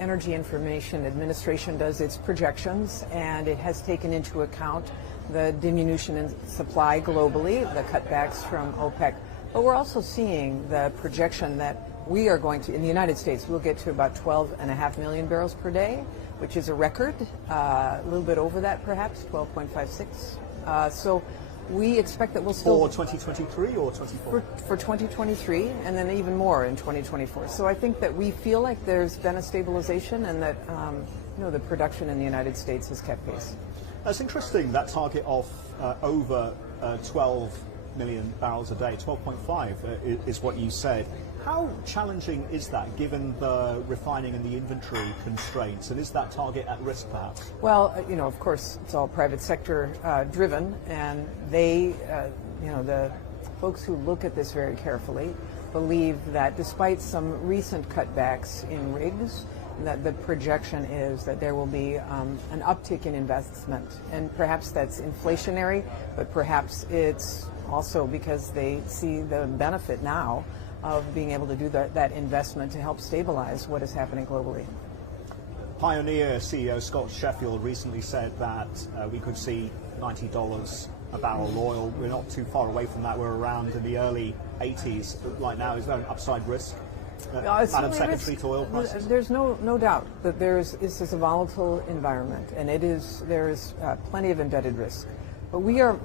Energy Information Administration does its projections, and it has taken into account the diminution in supply globally, the cutbacks from OPEC. But we're also seeing the projection that we are going to, in the United States, we'll get to about 12.5 million barrels per day, which is a record, a little bit over that perhaps, 12.56. So we expect that we'll still... For 2023 or 24? For 2023, and then even more in 2024. So I think that we feel like there's been a stabilization, and that the production in the United States has kept pace. That's interesting, that target of over 12 million barrels a day, 12.5 is what you said. How challenging is that, given the refining and the inventory constraints, and is that target at risk, perhaps? Well, of course, it's all private sector driven, and they, the folks who look at this very carefully believe that despite some recent cutbacks in rigs, that the projection is that there will be an uptick in investment, and perhaps that's inflationary, but perhaps it's also because they see the benefit now of being able to do that investment to help stabilize what is happening globally. Pioneer CEO Scott Sheffield recently said that we could see $90 a barrel of oil. We're not too far away from that. We're around in the early 80s right now. Is there an upside risk, Madam Secretary, to oil prices? There's no doubt that this is a volatile environment, and there is plenty of embedded risk. But we are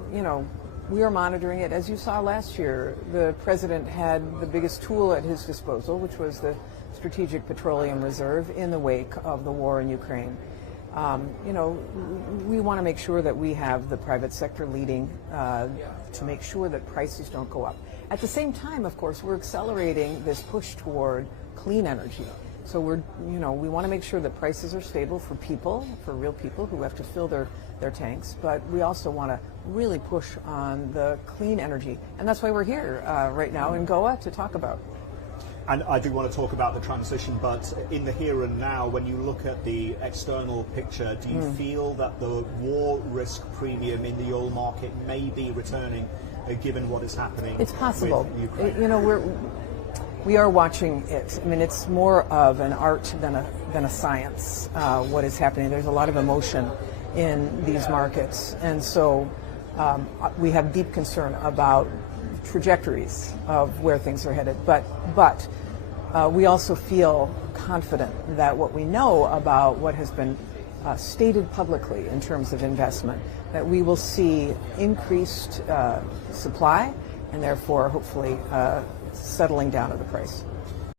monitoring it. As you saw last year, the president had the biggest tool at his disposal, which was the Strategic Petroleum Reserve, in the wake of the war in Ukraine. We want to make sure that we have the private sector leading to make sure that prices don't go up. At the same time, of course, we're accelerating this push toward clean energy. So we want to make sure that prices are stable for people, for real people who have to fill their tanks, but we also want to really push on the clean energy. And that's why we're here right now in Goa to talk about. And I do want to talk about the transition, but in the here and now, when you look at the external picture, do you feel that the war risk premium in the oil market may be returning, given what is happening? It's possible. With Ukraine? We are watching it. I mean, it's more of an art than a science, what is happening. There's a lot of emotion in these markets, and so we have deep concern about trajectories of where things are headed. But we also feel confident that what we know about what has been stated publicly in terms of investment, that we will see increased supply, and therefore hopefully settling down of the price.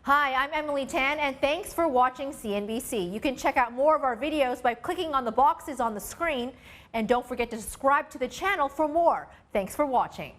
Hi, I'm Emily Tan, and thanks for watching CNBC. You can check out more of our videos by clicking on the boxes on the screen, and don't forget to subscribe to the channel for more. Thanks for watching.